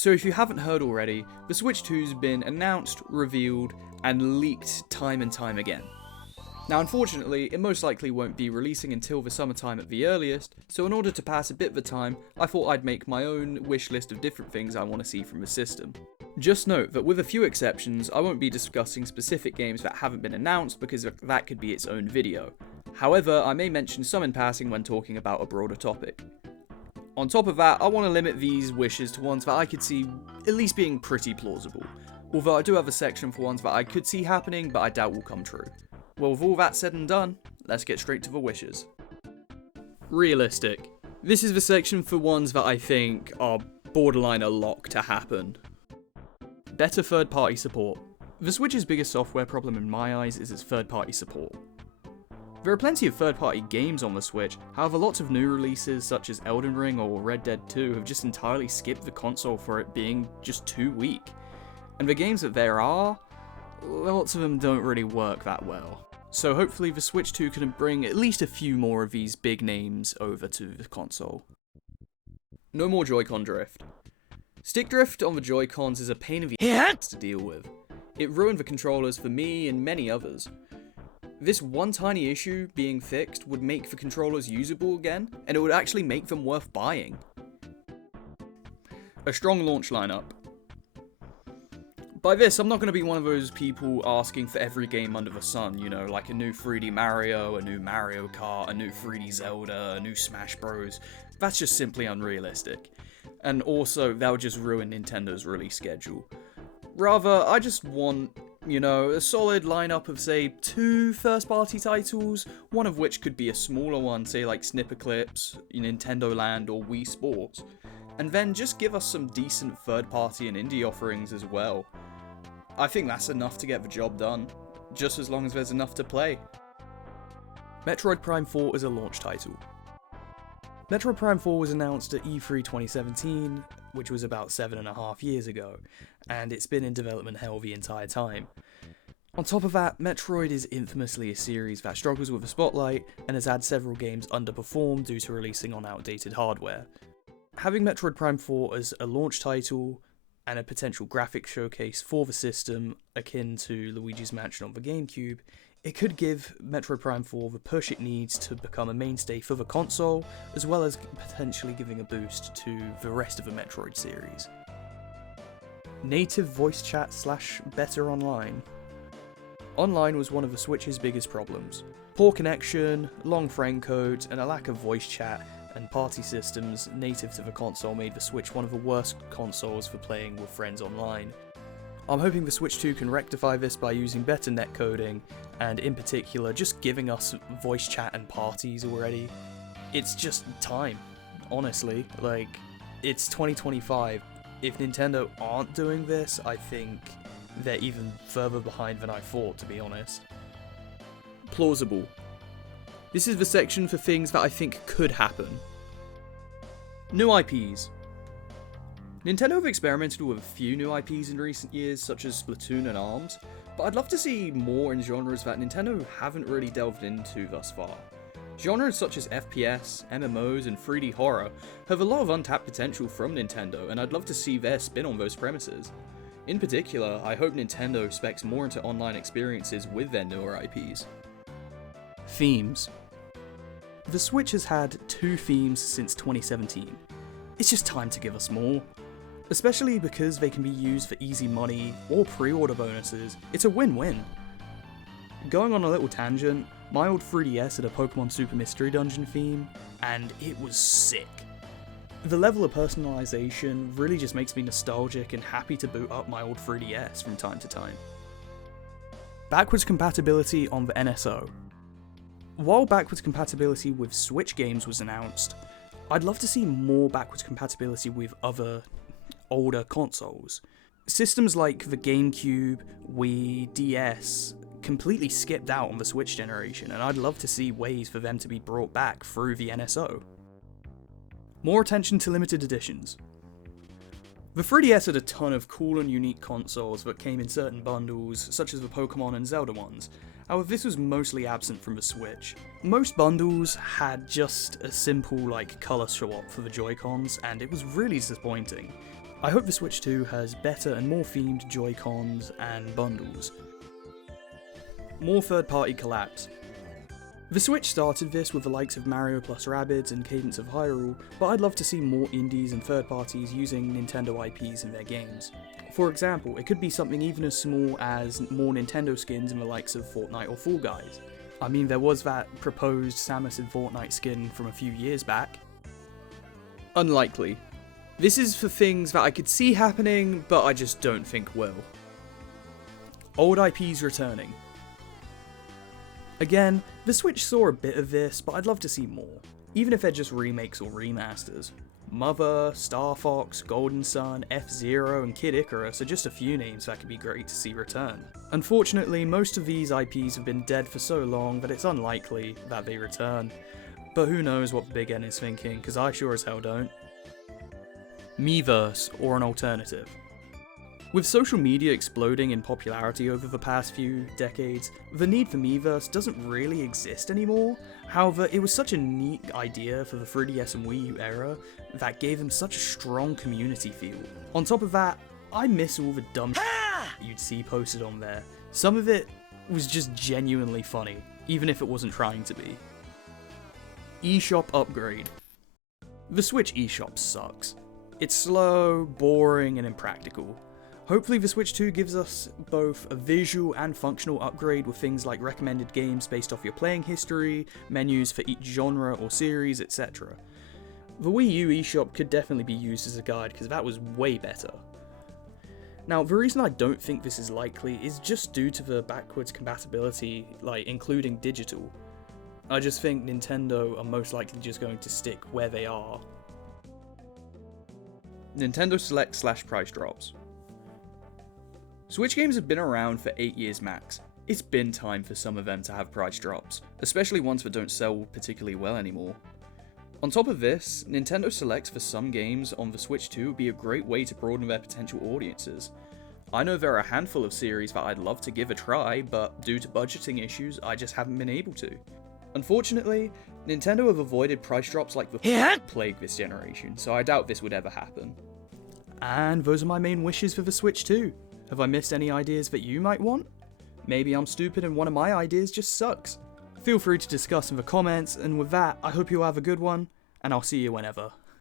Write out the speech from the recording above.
So if you haven't heard already, the Switch 2's been announced, revealed, and leaked time and time again. Now unfortunately, it most likely won't be releasing until the summertime at the earliest, so in order to pass a bit of the time, I thought I'd make my own wish list of different things I want to see from the system. Just note that with a few exceptions, I won't be discussing specific games that haven't been announced because that could be its own video. However, I may mention some in passing when talking about a broader topic. On top of that, I want to limit these wishes to ones that I could see at least being pretty plausible, although I do have a section for ones that I could see happening but I doubt will come true. Well, with all that said and done, let's get straight to the wishes. Realistic. This is the section for ones that I think are borderline a lock to happen. Better third-party support. The Switch's biggest software problem in my eyes is its third-party support. There are plenty of third-party games on the Switch, however lots of new releases such as Elden Ring or Red Dead 2 have just entirely skipped the console for it being just too weak. And the games that there are, lots of them don't really work that well. So hopefully the Switch 2 can bring at least a few more of these big names over to the console. No more Joy-Con drift. Stick drift on the Joy-Cons is a pain in the ass to deal with. It ruined the controllers for me and many others. This one tiny issue being fixed would make the controllers usable again, and it would actually make them worth buying. A strong launch lineup. By this, I'm not going to be one of those people asking for every game under the sun, you know, like a new 3D Mario, a new Mario Kart, a new 3D Zelda, a new Smash Bros. That's just simply unrealistic. And also, that would just ruin Nintendo's release schedule. Rather, I just want, you know, a solid lineup of, say, 2 first-party titles, one of which could be a smaller one, say like Snipperclips, Nintendo Land, or Wii Sports. And then just give us some decent third-party and indie offerings as well. I think that's enough to get the job done, just as long as there's enough to play. Metroid Prime 4 is a launch title. Metroid Prime 4 was announced at E3 2017, which was about 7.5 years ago, and it's been in development hell the entire time. On top of that, Metroid is infamously a series that struggles with the spotlight and has had several games underperform due to releasing on outdated hardware. Having Metroid Prime 4 as a launch title and a potential graphics showcase for the system akin to Luigi's Mansion on the GameCube, it could give Metroid Prime 4 the push it needs to become a mainstay for the console, as well as potentially giving a boost to the rest of the Metroid series. Native voice chat / better online. Online was one of the Switch's biggest problems. Poor connection, long frame codes, and a lack of voice chat and party systems native to the console made the Switch one of the worst consoles for playing with friends online. I'm hoping the Switch 2 can rectify this by using better netcoding, and in particular just giving us voice chat and parties already. It's just time, honestly. Like, it's 2025. If Nintendo aren't doing this, I think they're even further behind than I thought, to be honest. Plausible. This is the section for things that I think could happen. New IPs. Nintendo have experimented with a few new IPs in recent years, such as Splatoon and ARMS, but I'd love to see more in genres that Nintendo haven't really delved into thus far. Genres such as FPS, MMOs, and 3D horror have a lot of untapped potential from Nintendo, and I'd love to see their spin on those premises. In particular, I hope Nintendo specs more into online experiences with their newer IPs. Themes. The Switch has had 2 themes since 2017. It's just time to give us more. Especially because they can be used for easy money or pre-order bonuses, it's a win-win. Going on a little tangent, my old 3DS had a Pokemon Super Mystery Dungeon theme, and it was sick. The level of personalization really just makes me nostalgic and happy to boot up my old 3DS from time to time. Backwards compatibility on the NSO. While backwards compatibility with Switch games was announced, I'd love to see more backwards compatibility with other older consoles. Systems like the GameCube, Wii, DS completely skipped out on the Switch generation, and I'd love to see ways for them to be brought back through the NSO. More attention to limited editions. The 3DS had a ton of cool and unique consoles that came in certain bundles, such as the Pokemon and Zelda ones. However, this was mostly absent from the Switch. Most bundles had just a simple, colour swap for the Joy-Cons, and it was really disappointing. I hope the Switch 2 has better and more themed Joy-Cons and bundles. More third-party collabs. The Switch started this with the likes of Mario plus Rabbids and Cadence of Hyrule, but I'd love to see more indies and third parties using Nintendo IPs in their games. For example, it could be something even as small as more Nintendo skins in the likes of Fortnite or Fall Guys. I mean, there was that proposed Samus in Fortnite skin from a few years back. Unlikely. This is for things that I could see happening, but I just don't think will. Old IPs returning. Again, the Switch saw a bit of this, but I'd love to see more, even if they're just remakes or remasters. Mother, Star Fox, Golden Sun, F-Zero, and Kid Icarus are just a few names that could be great to see return. Unfortunately, most of these IPs have been dead for so long that it's unlikely that they return. But who knows what the Big N is thinking, because I sure as hell don't. Miiverse, or an alternative. With social media exploding in popularity over the past few decades, the need for Miiverse doesn't really exist anymore. However, it was such a neat idea for the 3DS and Wii U era that gave them such a strong community feel. On top of that, I miss all the dumb shit you'd see posted on there. Some of it was just genuinely funny, even if it wasn't trying to be. eShop upgrade. The Switch eShop sucks. It's slow, boring, and impractical. Hopefully the Switch 2 gives us both a visual and functional upgrade with things like recommended games based off your playing history, menus for each genre or series, etc. The Wii U eShop could definitely be used as a guide because that was way better. Now, the reason I don't think this is likely is just due to the backwards compatibility, like including digital. I just think Nintendo are most likely just going to stick where they are. Nintendo Select / price drops. Switch games have been around for 8 years max. It's been time for some of them to have price drops, especially ones that don't sell particularly well anymore. On top of this, Nintendo Selects for some games on the Switch 2 would be a great way to broaden their potential audiences. I know there are a handful of series that I'd love to give a try, but due to budgeting issues, I just haven't been able to. Unfortunately, Nintendo have avoided price drops like the plague this generation, so I doubt this would ever happen. And those are my main wishes for the Switch 2. Have I missed any ideas that you might want? Maybe I'm stupid and one of my ideas just sucks. Feel free to discuss in the comments, and with that, I hope you have a good one, and I'll see you whenever.